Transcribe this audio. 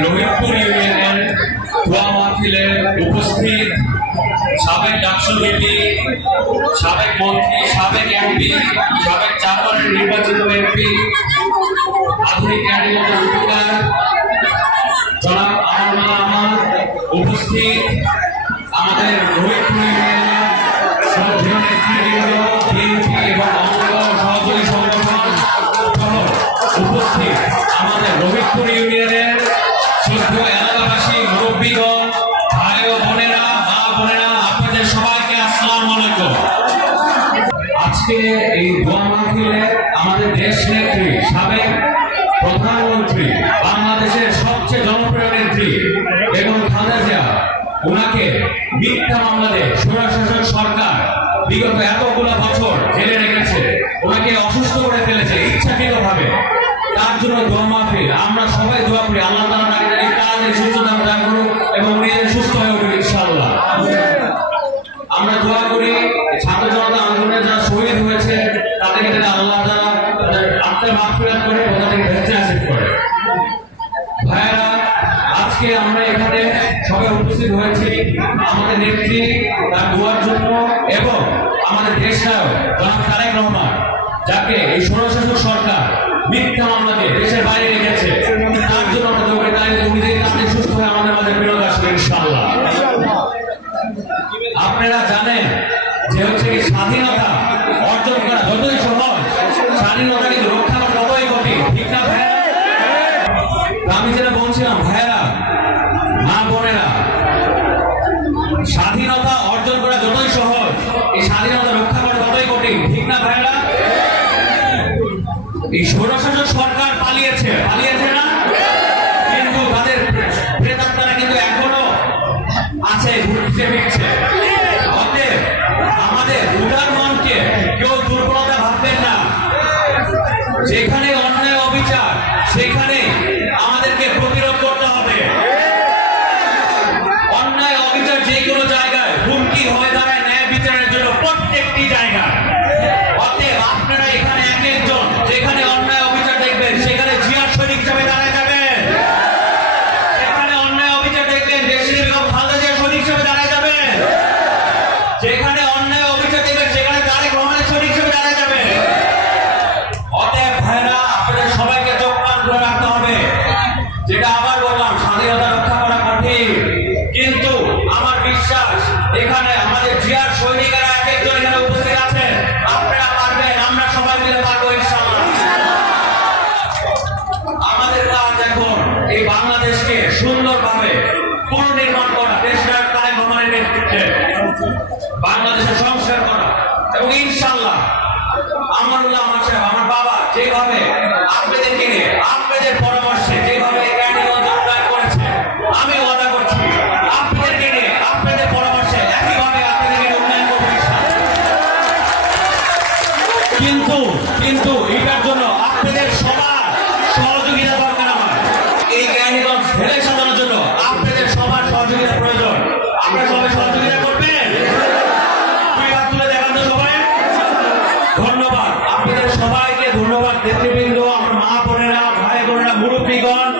রহিমপুর ইউনিয়নের দোয়া মাহফিলে উপস্থিত সাবেক এমপি সাবেক মন্ত্রী সাবেক এমপি সাবেক চারবারের আজকে এই দোয়া মাহফিলে আমাদের দেশ নেত্রী, সাবেক প্রধানমন্ত্রী, বাংলাদেশের সবচেয়ে জনপ্রিয় নেত্রী, বেগম খালেদা ওনাকে মিথ্যা মামলাতে সরকার বিগত এতগুলো বছর জেলে রেখেছে ওনাকে অসুস্থ করে ফেলেছে ইচ্ছাকৃত ভাবে তার জন্য দোয়া মাহফিল, আমরা সবাই দোয়া করি, আল্লাহ তাআলা তাকে সুস্থতা দান করুক এবং যেন সুস্থ হয়ে আজকে আমরা এখানে সবাই উপস্থিত হয়েছি আমাদের নেত্রী তার দোয়ার জন্য এবং আমাদের দেশ নায়ক তারেক রহমান, যাকে এই ষোড়শাসক সরকার মিথ্যা মামলাকে দেশের বাইরে রেখেছে। তার জন্য আপনি সুস্থ হয়ে আমাদের মাঝে ফেরত আসবেন, ইনশাআল্লাহ। আপনারা জানেন যে হচ্ছে স্বাধীনতা অর্জন করা যতই সহজ স্বাধীনতা এই ষোড়শ সরকার পালিয়েছে। পালিয়েছে না? কিন্তু তাদের প্রেতাত্মারা কিন্তু এখনও আছে ঘুরছে ফিরছে আমাদের উদার মনকে কেউ দুর্বলতা ভাববেন না। যেখানে বাংলাদেশের সংস্কার করা। এবং ইনশাল্লাহ আমার আমার বাবা যেভাবে আপনাদের ধন্যবাদ নেতৃবৃন্দ আমার মা বোনেরা ভাই বোনেরা মুরব্বীগণ।